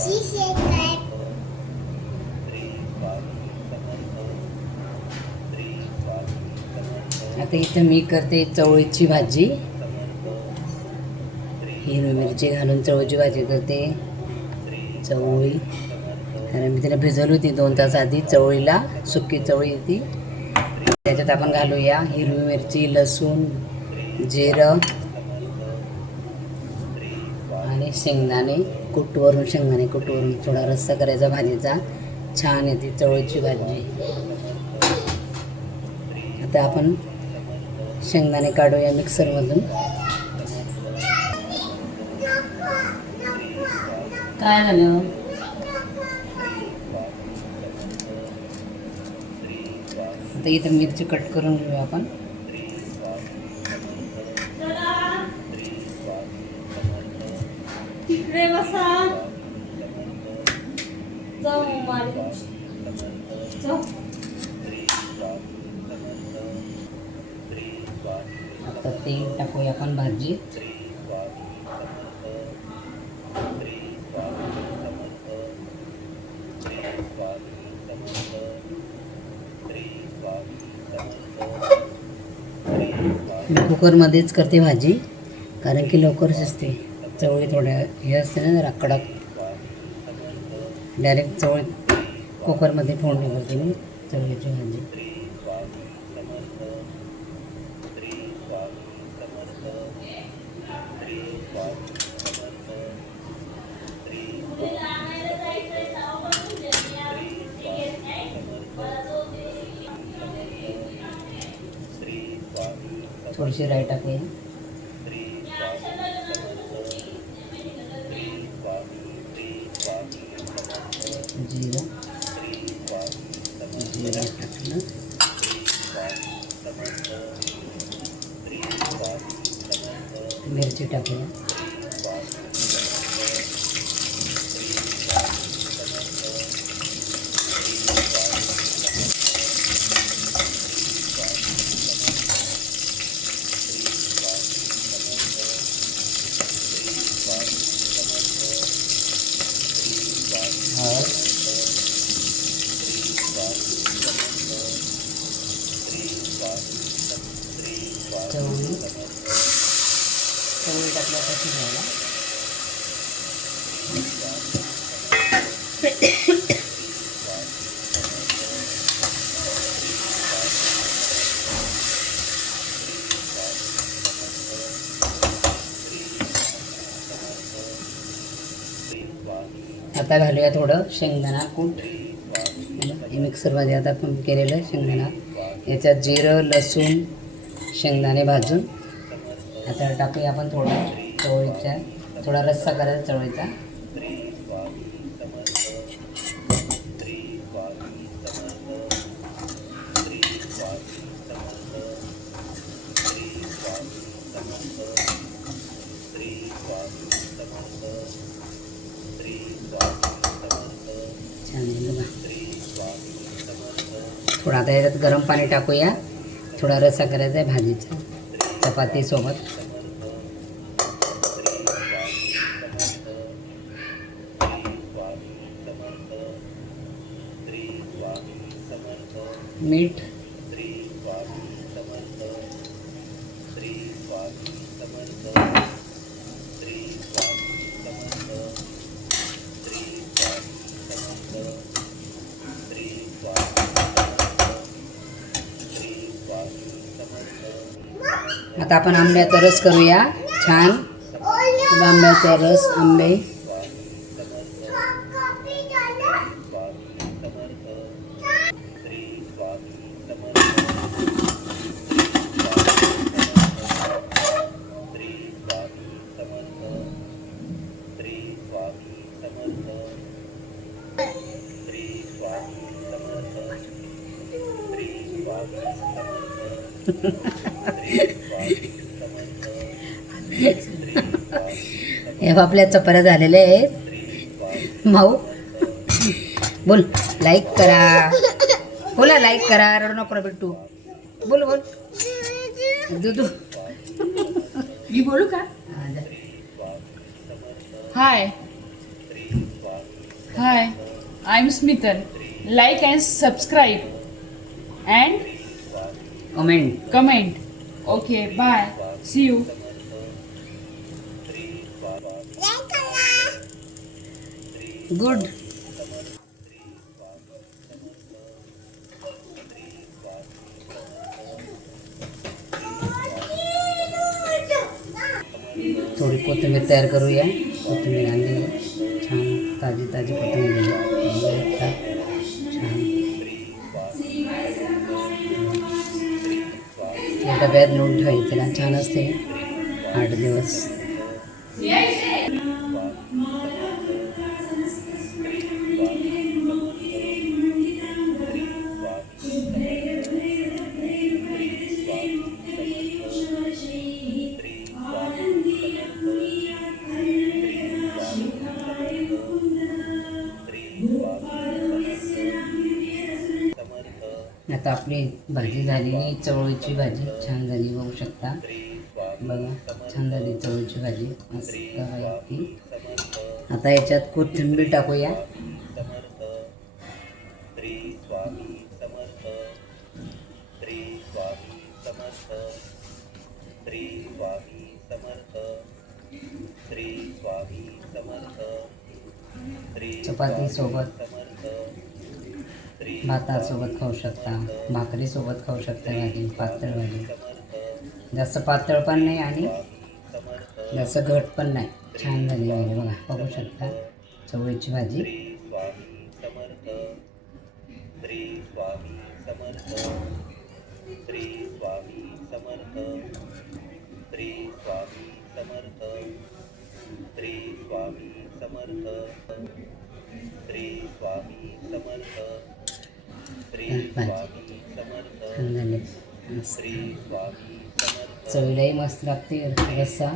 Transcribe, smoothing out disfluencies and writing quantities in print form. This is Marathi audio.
आता इथं मी करते चवळीची भाजी. हिरवी मिरची घालून चवळीची भाजी करते. चवळी कारण मी तिला भिजवली होती 2 तास आधी. चवळीला सुकी चवळी होती. त्याच्यात आपण घालूया हिरवी मिरची, लसूण, जिरं आणि शेंगदाणे कुटवरून. शेंगदाणे कुटवरून थोडा रस्सा करायचा भाजीचा. छान येते चवळीची भाजी. आता आपण शेंगदाणे काढूया मिक्सरमधून. काय झालं? आता इथं मिरची कट करून घेऊया आपण. तिकडे बसा. जाऊ आता तेल टाकूया आपण भाजी. मी कुकरमध्येच करते भाजी कारण की लवकर शिजते. चवळी थोड्या हे असते ना जरा कडक. डायरेक्ट चवळी कुकरमध्ये फोडणी करते मी चवळीची भाजी. थोडीशी राई टाकूया. जिरा टाकलं. मिरची टाकूया. चवळी टाकल्यापासून घ्यायला. आता घालूया थोडं शेंगदाणा कूट. मिक्सरमध्ये आता आपण केलेलं शेंगदाणा. याच्यात जिरं, लसूण, शेंगदाणे भाजून. आता टाकूया आपण थोडं चवळीचा. थोडा रस्सा करायचा चवळीचा. थोडा आता याच्यात गरम पाणी टाकूया. थोडा रस्सा करायचा आहे भाजीचा चपातीसोबत. मीठ, आता आपण आंब्याचा रस करूया. छान आंब्याचा रस. आंबे हे आपल्या चपात्या झालेल्या आहेत. माऊ बोल, लाईक करा. बोला लाईक करा. रडू नको बिट्टू. बोल बोल. दुधू मी बोलू का? हाय. Hi, I'm Smithal. Like and subscribe and comment. comment. Okay, bye. See you. Good. थोडी कोथिंबीर तयार करूया. कोथिंबीर आणली छान ताजी ताजी कोथिंबीर छान. ते डब्यात नेऊन ठेवायचे ना, छान असते 8 दिवस. आता आपली भाजी झालेली, चवळीची भाजी छान झाली बघू शकता. बघा छान झाली चवळीची भाजी, मस्त आहे ती. आता याच्यात कोथिंबीर टाकूया. चपाती सोबत, भातासोबत खाऊ शकता, भाकरीसोबत खाऊ शकता. भाजी पातळ भाजी, जास्त पातळ पण नाही आणि जास्त घट पण नाही. छान झाली भाजी बघा, बघू शकता चवळीची भाजी. भाजी छान झाली, मस्त चवीलाही मस्त लागते. रस्सा